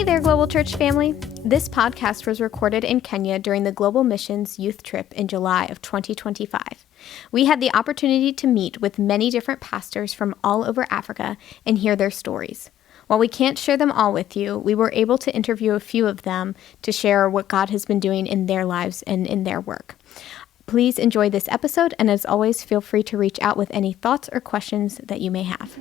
Hey there, Global Church family. This podcast was recorded in Kenya during the Global Missions Youth Trip in July of 2025. We had the opportunity to meet with many different pastors from all over Africa and hear their stories. While we can't share them all with you, we were able to interview a few of them to share what God has been doing in their lives and in their work. Please enjoy this episode, and as always, feel free to reach out with any thoughts or questions that you may have.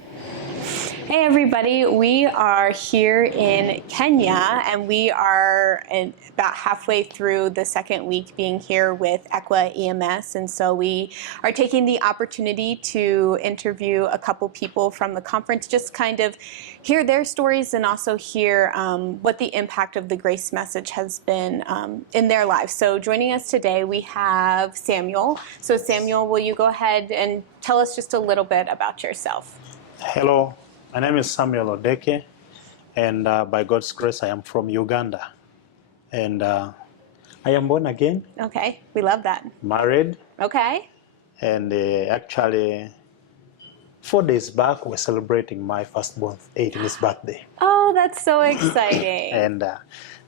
Hey everybody, we are here in Kenya and we are about halfway through the second week being here with Equa EMS, and so we are taking the opportunity to interview a couple people from the conference, just kind of hear their stories and also hear what the impact of the grace message has been in their lives. So joining us today we have Samuel. So Samuel, will you go ahead and tell us just a little bit about yourself? Hello. My name is Samuel Odeke, and by God's grace, I am from Uganda. And I am born again. Okay, we love that. Married. Okay. And actually, 4 days back, we're celebrating my firstborn 18th birthday. Oh, that's so exciting. And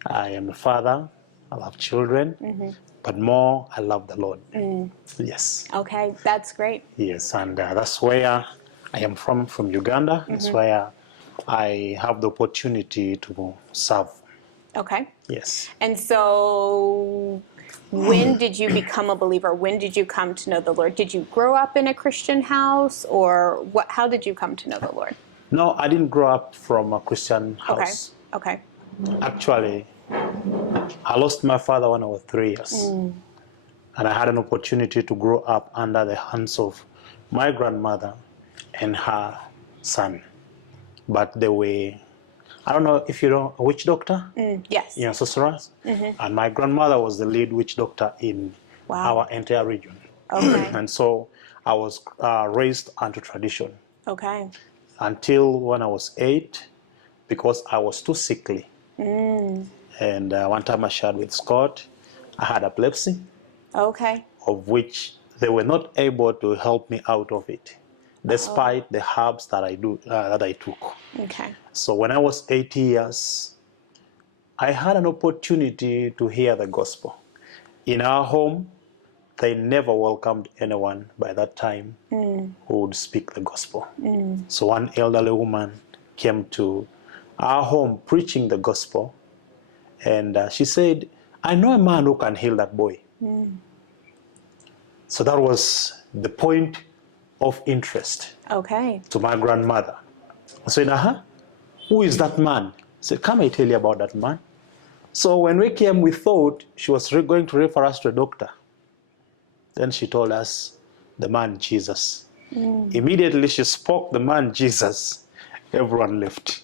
I am a father. I love children. But more, I love the Lord. Yes. Okay, that's great. Yes, and that's where I am from Uganda. It's where I have the opportunity to serve. Okay. Yes. And so when did you become a believer? When did you come to know the Lord? Did you grow up in a Christian house, or how did you come to know the Lord? No, I didn't grow up from a Christian house. Okay. Actually, I lost my father when I was 3 years. And I had an opportunity to grow up under the hands of my grandmother and her son. But they were, I don't know if you know, a witch doctor? Yes. In Sorcerer. And my grandmother was the lead witch doctor in our entire region. Okay. And so I was raised unto tradition. Okay. Until when I was 8, because I was too sickly. And one time I shared with Scott, I had epilepsy. Okay. Of which they were not able to help me out of it, despite the herbs that I took. Okay. So when I was 8 years, I had an opportunity to hear the gospel. In our home, they never welcomed anyone by that time who would speak the gospel. So one elderly woman came to our home preaching the gospel, and she said, "I know a man who can heal that boy." So that was the point of interest to my grandmother. I said, who is that man? I said, "Come, I tell you about that man." So when we came, we thought she was going to refer us to a doctor. Then she told us the man Jesus. Immediately she spoke the man Jesus. Everyone left.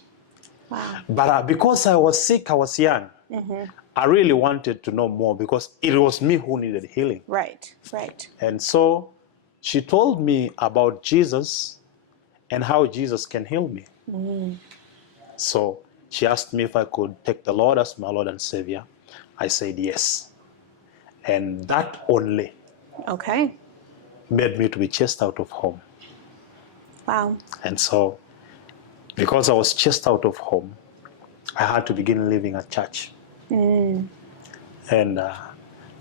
Wow. But because I was sick, I was young. I really wanted to know more because it was me who needed healing. Right. And so she told me about Jesus and how Jesus can heal me. So she asked me if I could take the Lord as my Lord and Savior. I said yes. And that only made me to be chased out of home. Wow. And so because I was chased out of home, I had to begin living at church. And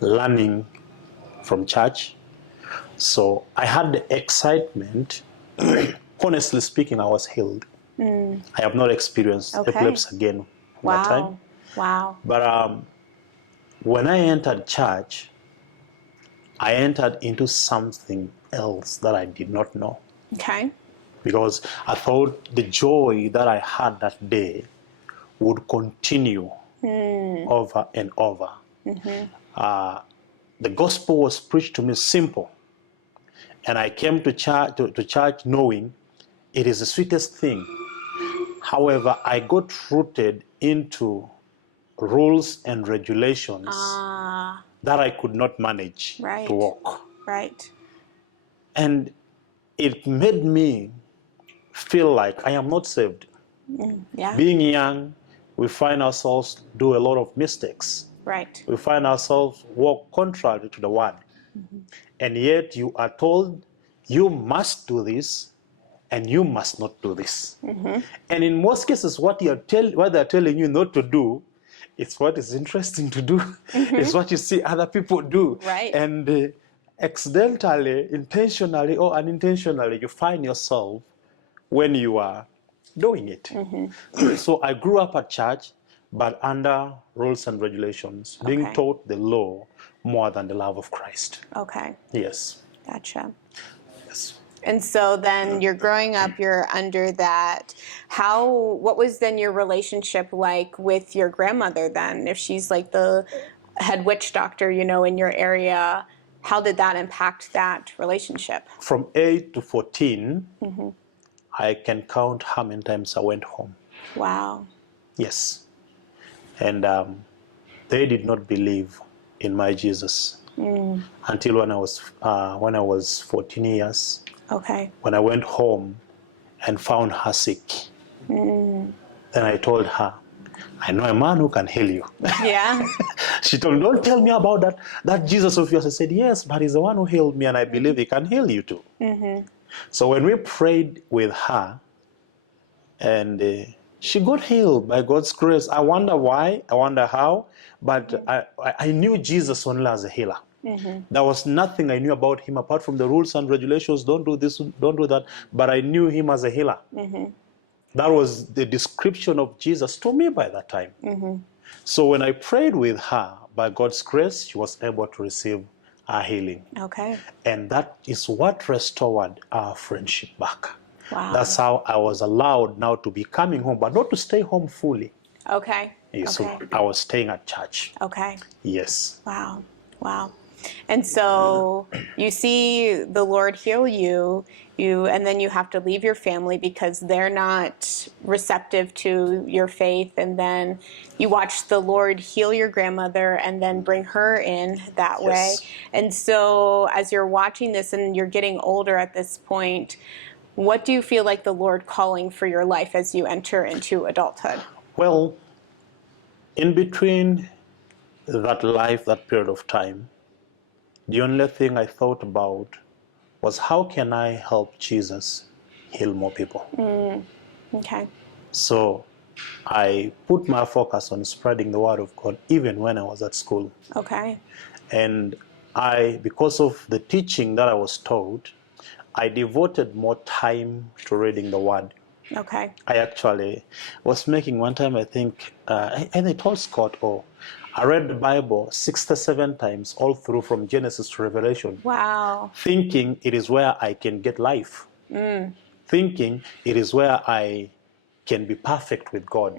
learning from church. So I had the excitement. Honestly speaking, I was healed. I have not experienced epilepsy again from that time. Wow. But when I entered church, I entered into something else that I did not know. Okay. Because I thought the joy that I had that day would continue over and over. The gospel was preached to me simple. And I came to church knowing it is the sweetest thing. However, I got rooted into rules and regulations that I could not manage to walk. Right. And it made me feel like I am not saved. Being young, we find ourselves do a lot of mistakes. Right. We find ourselves walk contrary to the word. And yet you are told you must do this and you must not do this. And in most cases, what they're telling you not to do, it's what is interesting to do. It's what you see other people do. Right. And accidentally, intentionally, or unintentionally, you find yourself when you are doing it. So I grew up at church, but under rules and regulations, being taught the law more than the love of Christ. Okay. Yes. Gotcha. Yes. And so then you're growing up, you're under that. What was then your relationship like with your grandmother then? If she's like the head witch doctor, in your area, how did that impact that relationship? From 8 to 14, I can count how many times I went home. Wow. Yes. And they did not believe in my Jesus until when I was 14 years. Okay. When I went home and found her sick, then I told her, I know a man who can heal you. Yeah. She told me, don't tell me about that Jesus of yours. I said, yes, but he's the one who healed me, and I believe he can heal you too. So when we prayed with her, and she got healed by God's grace. I wonder why, I wonder how, but I knew Jesus only as a healer. There was nothing I knew about him apart from the rules and regulations. Don't do this, don't do that. But I knew him as a healer. That was the description of Jesus to me by that time. So when I prayed with her, by God's grace, she was able to receive her healing. Okay. And that is what restored our friendship back. Wow. That's how I was allowed now to be coming home, but not to stay home fully. Okay. So I was staying at church. Okay. Yes. Wow. Wow. And so you see the Lord heal you, and then you have to leave your family because they're not receptive to your faith. And then you watch the Lord heal your grandmother and then bring her in that way. And so as you're watching this and you're getting older at this point, what do you feel like the Lord calling for your life as you enter into adulthood? Well, in between that period of time, the only thing I thought about was how can I help Jesus heal more people? Okay. So I put my focus on spreading the word of God even when I was at school. Okay. And because of the teaching that I was taught, I devoted more time to reading the word. Okay. I actually was making one time, I think, and I told Scott, I read the Bible 67 times all through from Genesis to Revelation. Wow. Thinking it is where I can get life. Thinking it is where I can be perfect with God.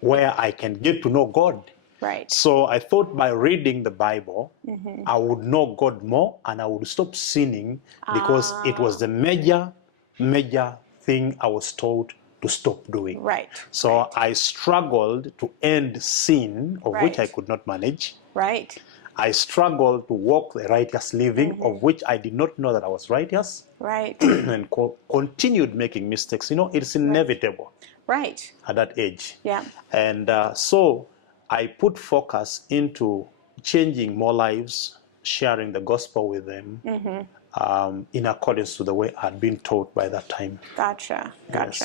Where I can get to know God. Right. So I thought by reading the Bible, I would know God more and I would stop sinning because it was the major thing I was told to stop doing. Right. So I struggled to end sin, of which I could not manage. Right. I struggled to walk the righteous living, of which I did not know that I was righteous. Right. And continued making mistakes. It's inevitable. Right. At that age. Yeah. And so I put focus into changing more lives, sharing the gospel with them, in accordance to the way I'd been taught by that time. Gotcha. Yes.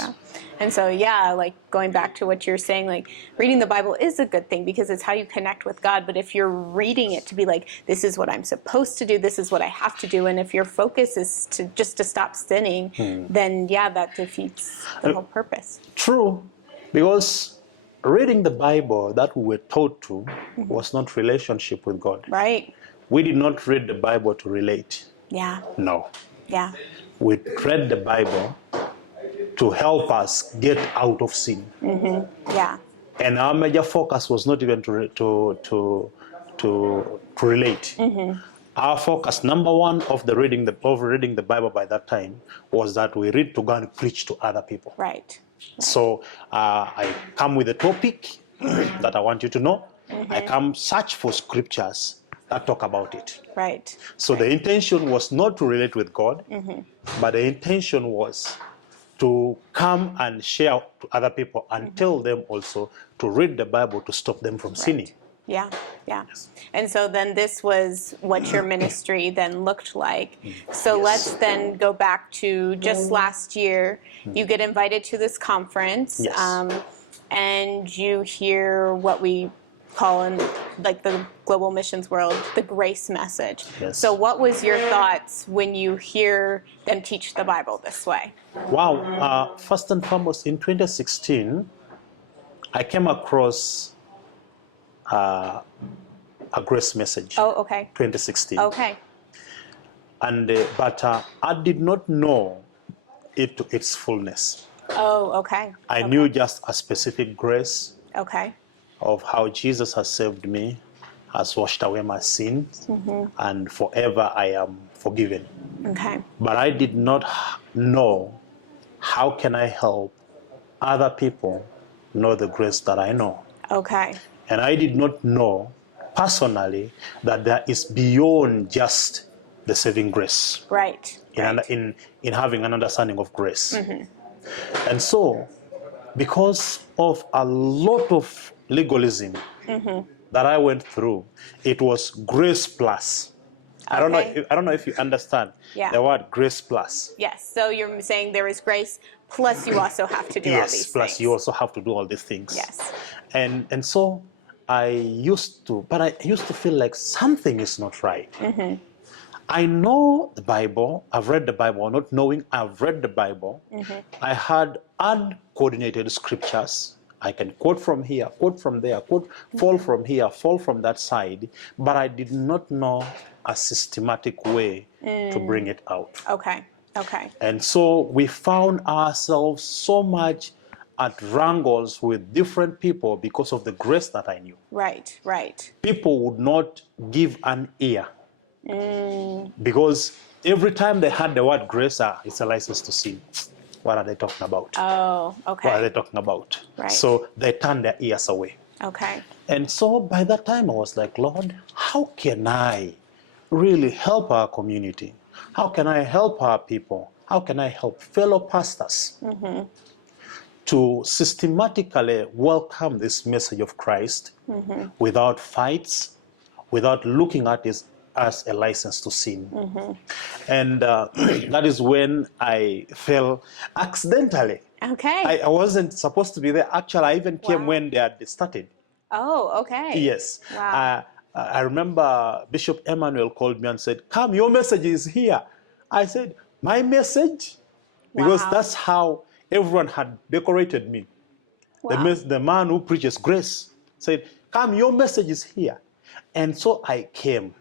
And so, like going back to what you're saying, like reading the Bible is a good thing because it's how you connect with God. But if you're reading it to be like, this is what I'm supposed to do, this is what I have to do, and if your focus is to stop sinning, then that defeats the whole purpose. True, because reading the Bible that we were taught to was not relationship with God. Right. We did not read the Bible to relate. Yeah. No. Yeah. We read the Bible to help us get out of sin. Yeah. And our major focus was not even to relate. Our focus, number one, of reading the Bible by that time was that we read to go and preach to other people. Right. So I come with a topic that I want you to know. I come search for scriptures that talk about it. Right. So the intention was not to relate with God, but the intention was to come and share to other people and tell them also to read the Bible to stop them from sinning. Yeah, yeah. And so then this was what your ministry then looked like. So let's then go back to just last year. You get invited to this conference, and you hear what we call in like the global missions world, the grace message. Yes. So what was your thoughts when you hear them teach the Bible this way? Wow. First and foremost, in 2016, I came across a grace message. Oh, okay. 2016. Okay. And but I did not know it to its fullness. Oh, okay. I knew just a specific grace Okay. of how Jesus has saved me, has washed away my sins, and forever I am forgiven. Okay. But I did not know how can I help other people know the grace that I know. Okay. And I did not know personally that there is beyond just the saving grace. Right. In having an understanding of grace. And so, because of a lot of legalism that I went through, it was grace plus. I don't know if you understand the word grace plus. Yes. So you're saying there is grace plus you also have to do all these things. Yes, plus you also have to do all these things. Yes. And so I used to feel like something is not right. I know the Bible, I've read the Bible, not knowing I've read the Bible. I had uncoordinated scriptures. I can quote from here, quote from there, fall from here, fall from that side, but I did not know a systematic way to bring it out. Okay, okay. And so we found ourselves so much at wrangles with different people because of the grace that I knew. Right, right. People would not give an ear. Because every time they had the word grace, it's a license to sin. What are they talking about? Oh, okay. What are they talking about? Right. So they turned their ears away. Okay. And so by that time I was like, Lord, how can I really help our community? How can I help our people? How can I help fellow pastors to systematically welcome this message of Christ without fights, without looking at it as a license to sin? And that is when I fell accidentally. Okay. I wasn't supposed to be there. Actually, I even came when they had started. Oh, okay. Yes. Wow. I remember Bishop Emmanuel called me and said, come, your message is here. I said, my message? Because that's how everyone had decorated me. Wow. The man who preaches grace said, come, your message is here. And so I came.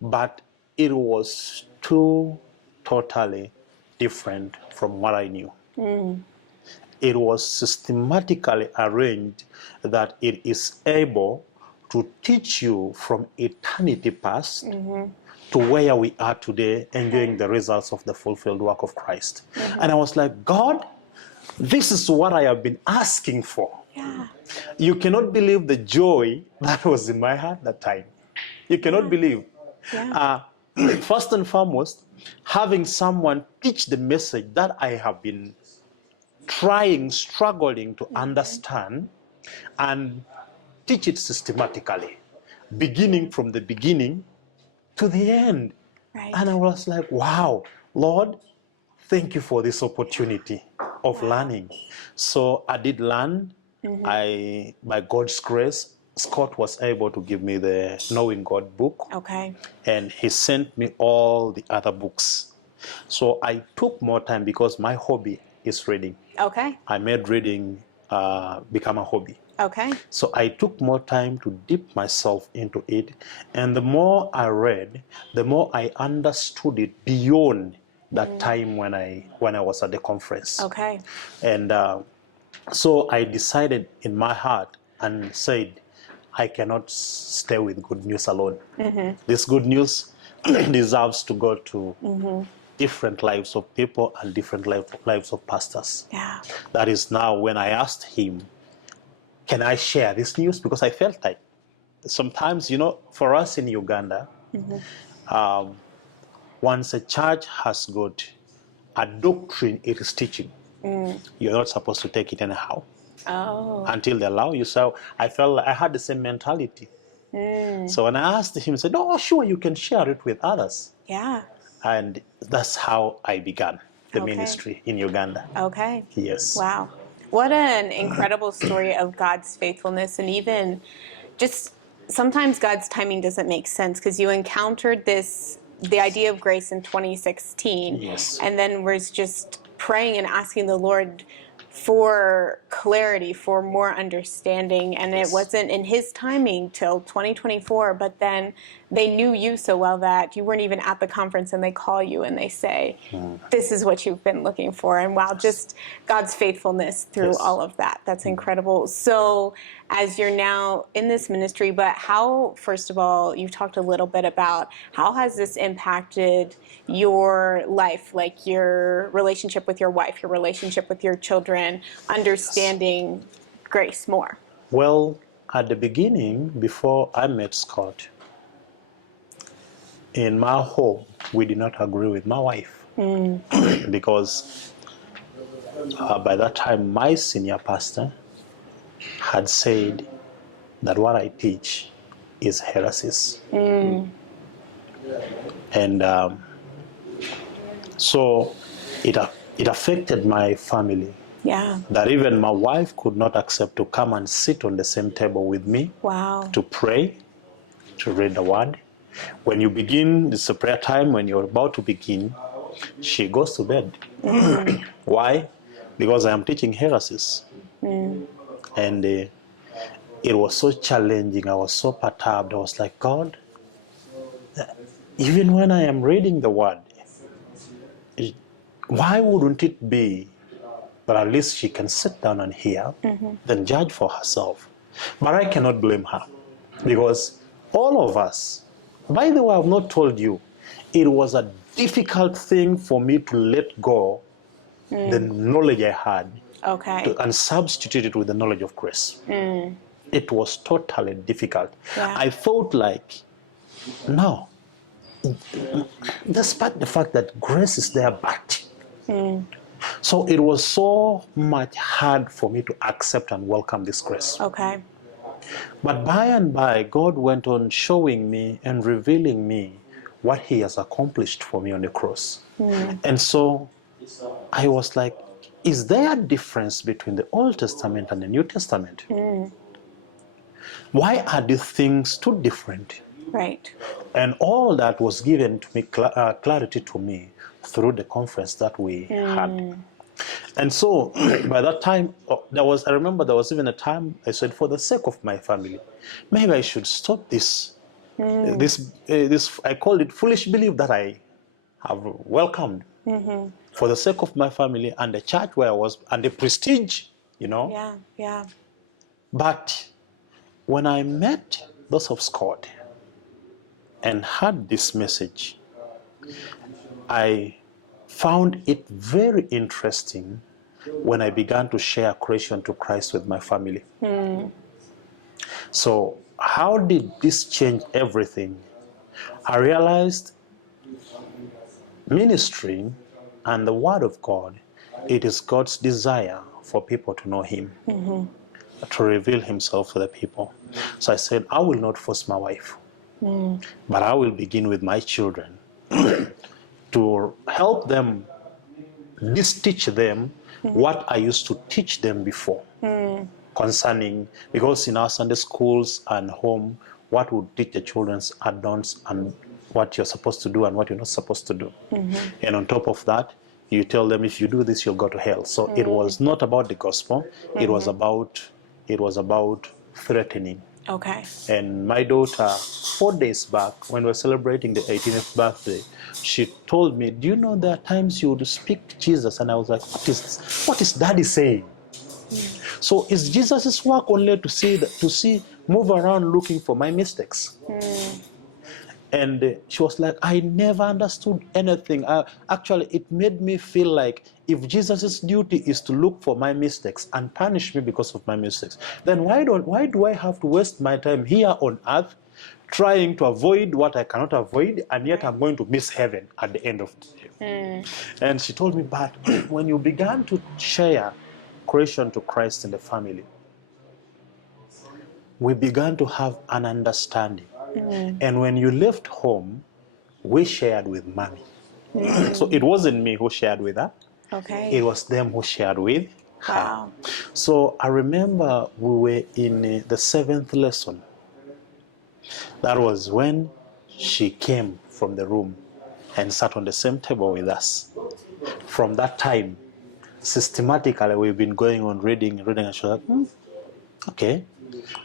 But it was too totally different from what I knew. It was systematically arranged that it is able to teach you from eternity past to where we are today, enjoying the results of the fulfilled work of Christ. And I was like, God, this is what I have been asking for. Yeah. You cannot believe the joy that was in my heart that time. You cannot believe. Yeah. First and foremost, having someone teach the message that I have been struggling to understand, and teach it systematically, beginning from the beginning to the end. Right. And I was like, wow, Lord, thank you for this opportunity of learning. So I did learn. By God's grace, Scott was able to give me the Knowing God book. Okay. And he sent me all the other books. So I took more time because my hobby is reading. Okay. I made reading become a hobby. Okay. So I took more time to dip myself into it. And the more I read, the more I understood it beyond that time when I was at the conference. Okay. And so I decided in my heart and said, I cannot stay with good news alone. This good news deserves to go to different lives of people and different lives of pastors. Yeah. That is now when I asked him, can I share this news? Because I felt like sometimes, for us in Uganda, once a church has got a doctrine it is teaching, you're not supposed to take it anyhow. Oh. Until they allow you. So I felt like I had the same mentality. So when I asked him, he said, oh, sure, you can share it with others. Yeah. And that's how I began the ministry in Uganda. Okay. Yes. Wow. What an incredible story of God's faithfulness, and even just sometimes God's timing doesn't make sense, because you encountered the idea of grace in 2016, Yes. and then was just praying and asking the Lord for clarity, for more understanding, and Yes. it wasn't in his timing till 2024, but then they knew you so well that you weren't even at the conference, and they call you and they say, this is what you've been looking for. And wow, just God's faithfulness through all of that. That's incredible. So as you're now in this ministry, but how, first of all, you talked a little bit about how has this impacted your life, like your relationship with your wife, your relationship with your children, understanding grace more? Well, at the beginning, before I met Scott, in my home, we did not agree with my wife because by that time, my senior pastor had said that what I teach is heresies. And so it affected my family. Yeah. That even my wife could not accept to come and sit on the same table with me. Wow. To pray, to read the word. When you begin, it's a prayer time. When you're about to begin, she goes to bed. Why? Because I am teaching heresies. And it was so challenging. I was so perturbed. I was like, God, even when I am reading the word, why wouldn't it be that at least she can sit down and hear, then judge for herself? But I cannot blame her, because all of us, by the way, I've not told you, it was a difficult thing for me to let go the knowledge I had and substitute it with the knowledge of grace. It was totally difficult. Yeah. I felt like, no, despite the fact that grace is there, but so it was so much hard for me to accept and welcome this grace. Okay. But by and by, God went on showing me and revealing me what He has accomplished for me on the cross. And so I was like, is there a difference between the Old Testament and the New Testament? Why are these things too different? Right. And all that was given to me, clarity to me, through the conference that we had. And so by that time, I remember there was even a time I said, for the sake of my family, maybe I should stop this. This I called it foolish belief that I have welcomed. For the sake of my family and the church where I was, and the prestige, Yeah, yeah. But when I met those of Scott and heard this message, I found it very interesting when I began to share creation to Christ with my family. So how did this change everything? I realized ministry and the Word of God, it is God's desire for people to know Him, to reveal Himself to the people. So I said, I will not force my wife, but I will begin with my children to help them, teach them what I used to teach them before concerning, because in our Sunday schools and home, what would teach the children's adults and what you're supposed to do and what you're not supposed to do. And on top of that, you tell them, if you do this, you'll go to hell. So it was not about the gospel. It was about threatening. Okay. And my daughter, 4 days back, when we were celebrating the 18th birthday, she told me, do you know there are times you would speak to Jesus? And I was like, what is Daddy saying? So is Jesus' work only to see, move around looking for my mistakes? And she was like, I never understood anything. Actually, it made me feel like if Jesus' duty is to look for my mistakes and punish me because of my mistakes, then why do I have to waste my time here on earth trying to avoid what I cannot avoid, and yet I'm going to miss heaven at the end of the day? And she told me, but when you began to share creation to Christ in the family, we began to have an understanding. And when you left home, we shared with mommy. So it wasn't me who shared with her. Okay. It was them who shared with her. Wow. So I remember we were in the 7th lesson. That was when she came from the room and sat on the same table with us. From that time, systematically, we've been going on reading, and she was like, okay,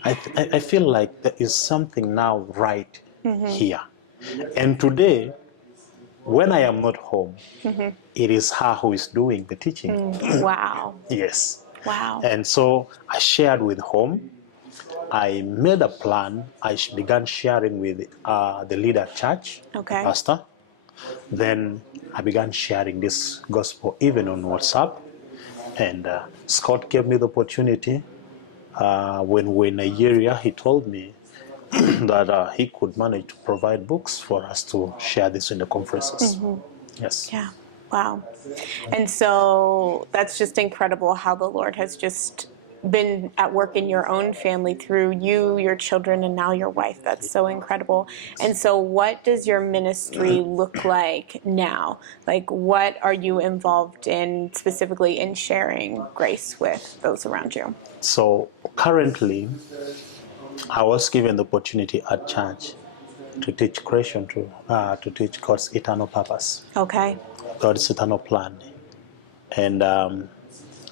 I feel like there is something now right here. And today, when I am not home, it is her who is doing the teaching. Wow. Yes. Wow. And so I shared with home. I made a plan. I began sharing with the leader church, Okay. pastor. Then I began sharing this gospel even on WhatsApp. And Scott gave me the opportunity. When we were in Nigeria, he told me that he could manage to provide books for us to share this in the conferences. Yes. Yeah. Wow. And so that's just incredible how the Lord has just been at work in your own family through you, your children, and now your wife. That's so incredible. And so what does your ministry look like now? Like, what are you involved in specifically in sharing grace with those around you? So currently, I was given the opportunity at church to teach creation, to teach God's eternal purpose. Okay. God's eternal plan. And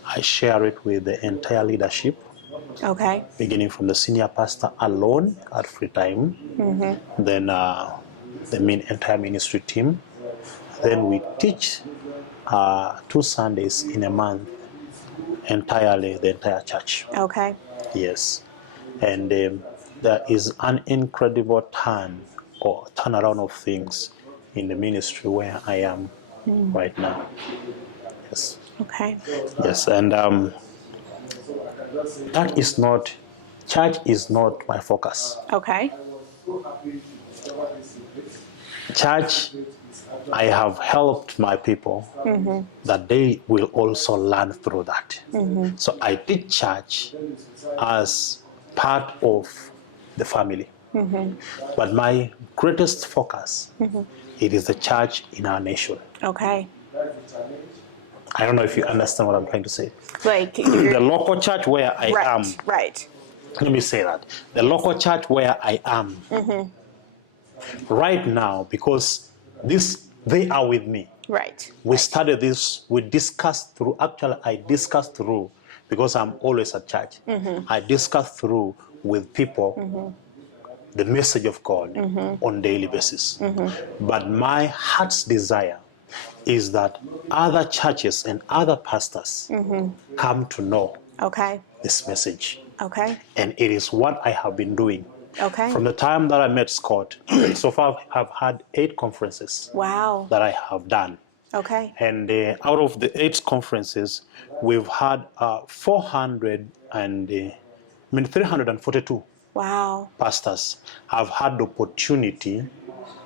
I share it with the entire leadership. Okay. Beginning from the senior pastor alone at free time, then the entire ministry team. Then we teach 2 Sundays in a month, entirely the entire church. Okay. Yes. And there is an incredible turnaround of things in the ministry where I am right now. Yes. Okay. Yes, and church is not my focus. Okay. Church, I have helped my people that they will also learn through that. So I did church as part of the family. But my greatest focus, it is the church in our nation. Okay. I don't know if you understand what I'm trying to say. Like the local church where I am. Right. Let me say that. The local church where I am right now, because they are with me. Right. We started this, we discussed through, actually I discussed through, because I'm always at church, I discussed through with people the message of God on daily basis. But my heart's desire is that other churches and other pastors come to know this message. Okay. And it is what I have been doing. Okay. From the time that I met Scott, so far I've had 8 conferences that I have done. Okay. And out of the 8 conferences, we've had 342 pastors have had the opportunity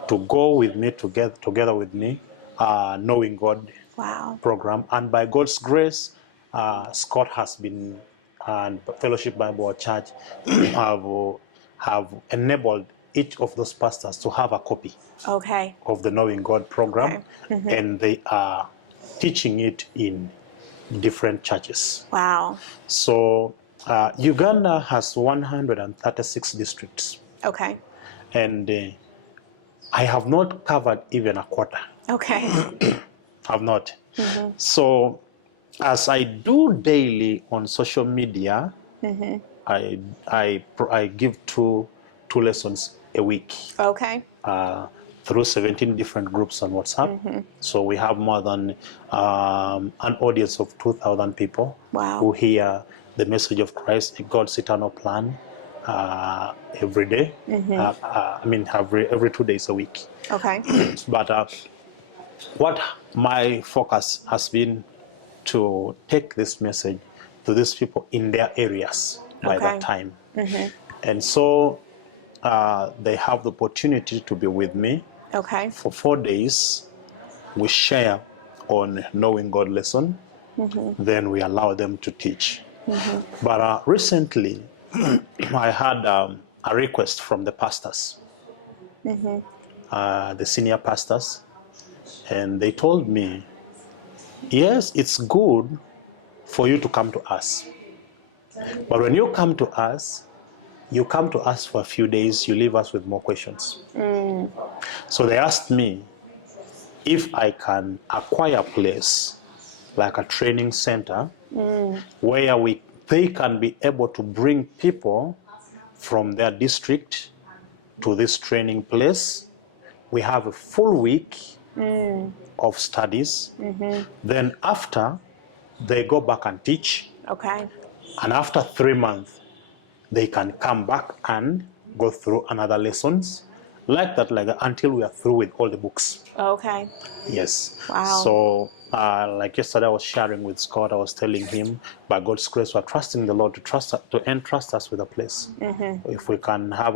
to go with me, together with me, Knowing God program. And by God's grace, Scott has been, and Fellowship Bible Church have enabled each of those pastors to have a copy of the Knowing God program, and they are teaching it in different churches. Wow. So Uganda has 136 districts. Okay. And I have not covered even a quarter. Okay. I've not. So as I do daily on social media, I give two lessons a week. Okay. Through 17 different groups on WhatsApp. So we have more than an audience of 2,000 people who hear the message of Christ, God's eternal plan, every day. Every 2 days a week. Okay. But what my focus has been to take this message to these people in their areas by that time. And so they have the opportunity to be with me for 4 days. We share on Knowing God lesson. Then we allow them to teach. But recently, I had a request from the pastors, the senior pastors, and they told me, yes, it's good for you to come to us. But when you come to us for a few days, you leave us with more questions. So they asked me if I can acquire a place, like a training center, where they can be able to bring people from their district to this training place. We have a full week of studies. Then after, they go back and teach. Okay. And after 3 months, they can come back and go through another lessons like that, until we are through with all the books. Okay. Yes. Wow. So, like yesterday, I was sharing with Scott. I was telling him, by God's grace, we're trusting the Lord to entrust us with a place. If we can have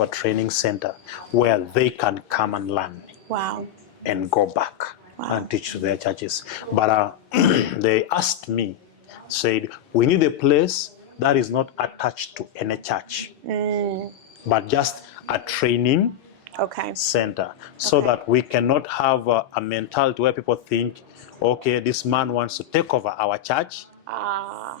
a training center where they can come and learn. Wow. And go back and teach to their churches. But they asked me, said, we need a place that is not attached to any church, but just a training center, so that we cannot have a mentality where people think, okay, this man wants to take over our church.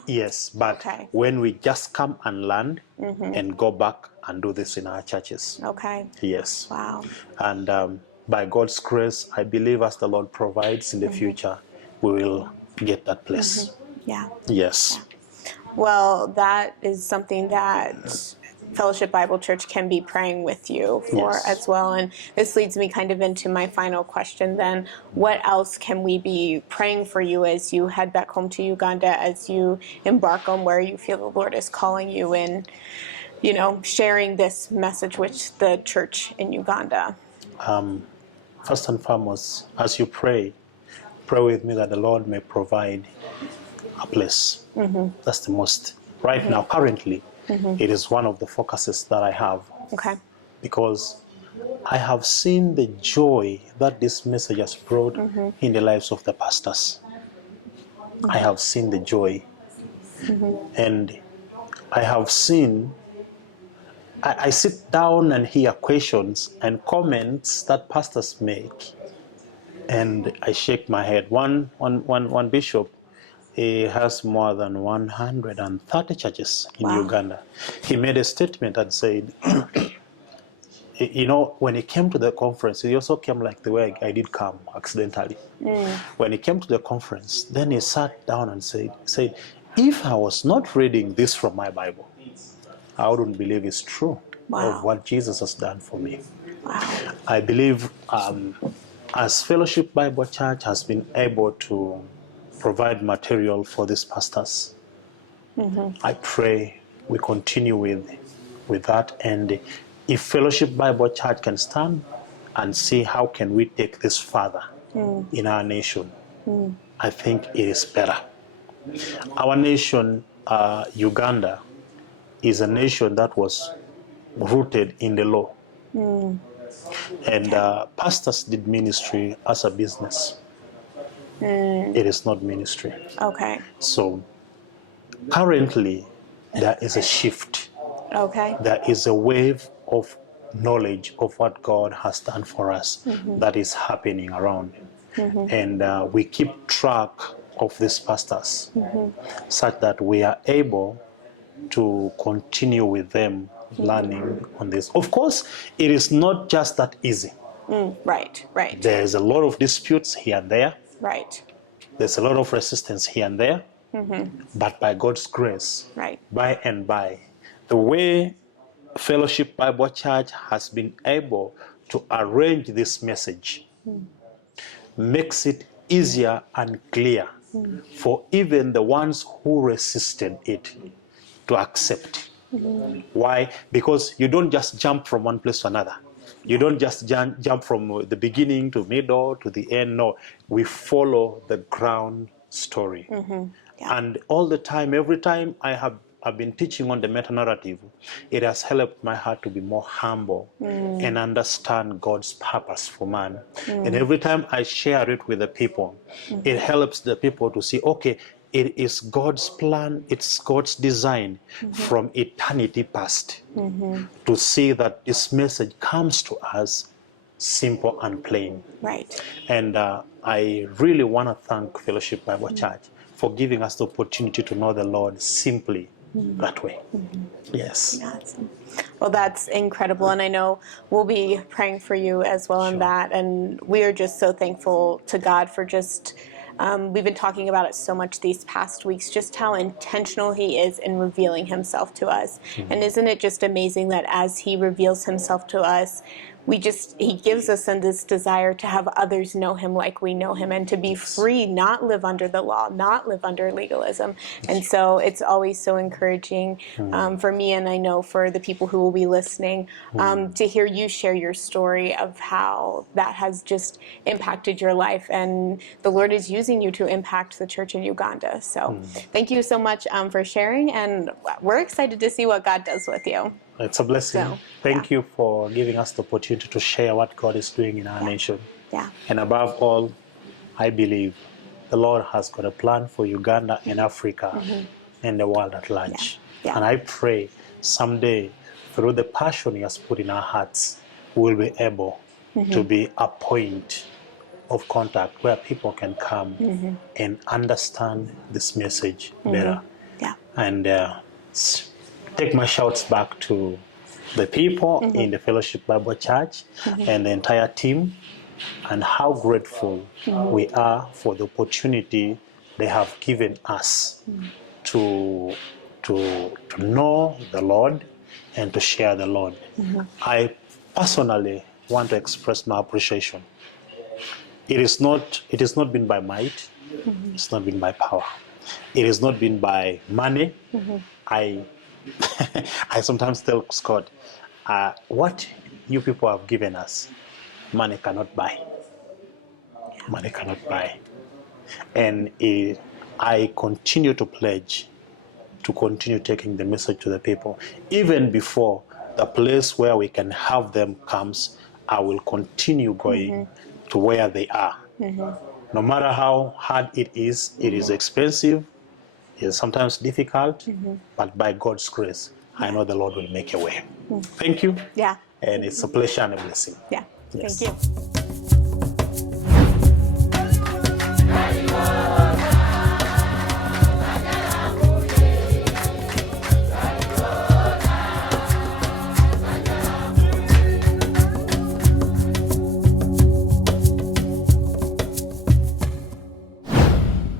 Yes, but when we just come and learn and go back and do this in our churches. Okay. Yes. Wow. And by God's grace, I believe as the Lord provides in the future, we will get that place. Yeah. Yes. Yeah. Well, that is something that Fellowship Bible Church can be praying with you for as well. And this leads me kind of into my final question then. What else can we be praying for you as you head back home to Uganda, as you embark on where you feel the Lord is calling you in, sharing this message with the church in Uganda? First and foremost, as you pray with me that the Lord may provide a place. That's the most, right now, currently, it is one of the focuses that I have. Okay. Because I have seen the joy that this message has brought in the lives of the pastors. I have seen the joy. And I have seen, I sit down and hear questions and comments that pastors make. And I shake my head. One bishop, he has more than 130 churches in Uganda. He made a statement and said, when he came to the conference, he also came like the way I did come accidentally. When he came to the conference, then he sat down and said, if I was not reading this from my Bible, I wouldn't believe it's true of what Jesus has done for me. I believe as Fellowship Bible Church has been able to provide material for these pastors, I pray we continue with that. And if Fellowship Bible Church can stand and see how can we take this further in our nation, I think it is better. Our nation, Uganda, is a nation that was rooted in the law. And pastors did ministry as a business. It is not ministry. Okay. So currently, there is a shift. Okay. There is a wave of knowledge of what God has done for us that is happening around. And we keep track of these pastors such that we are able to continue with them learning on this. Of course, it is not just that easy. Right. There's a lot of disputes here and there. Right. There's a lot of resistance here and there. But by God's grace, by and by, the way Fellowship Bible Church has been able to arrange this message makes it easier and clear for even the ones who resisted it to accept. Why? Because you don't just jump from one place to another. You don't just jump from the beginning to middle to the end. No, we follow the ground story. And all the time, every time I've been teaching on the meta-narrative, it has helped my heart to be more humble and understand God's purpose for man. And every time I share it with the people, it helps the people to see, okay, it is God's plan, it's God's design from eternity past to see that this message comes to us simple and plain. Right. And I really want to thank Fellowship Bible Church for giving us the opportunity to know the Lord simply that way. Yes. Awesome. Well, that's incredible. And I know we'll be praying for you as well in that. And we are just so thankful to God for just, we've been talking about it so much these past weeks, just how intentional he is in revealing himself to us. And isn't it just amazing that as he reveals himself to us, he gives us this desire to have others know him like we know him, and to be free, not live under the law, not live under legalism. And so it's always so encouraging for me, and I know for the people who will be listening, to hear you share your story of how that has just impacted your life, and the Lord is using you to impact the church in Uganda. So thank you so much for sharing, and we're excited to see what God does with you. It's a blessing. So, Thank you for giving us the opportunity to share what God is doing in our nation. Yeah. And above all, I believe the Lord has got a plan for Uganda and Africa and the world at large. Yeah. And I pray someday, through the passion he has put in our hearts, we'll be able to be a point of contact where people can come and understand this message better. Yeah. And take my shouts back to the people in the Fellowship Bible Church and the entire team, and how grateful we are for the opportunity they have given us to know the Lord and to share the Lord. I personally want to express my appreciation. It is not been by might, it's not been by power, it has not been by money. I sometimes tell Scott, what you people have given us, money cannot buy. Money cannot buy. And I continue to pledge to continue taking the message to the people. Even before the place where we can have them comes, I will continue going to where they are. No matter how hard it is expensive, it's sometimes difficult, but by God's grace, I know the Lord will make a way. Thank you. Yeah. And it's a pleasure and a blessing. Yeah. Yes. Thank you.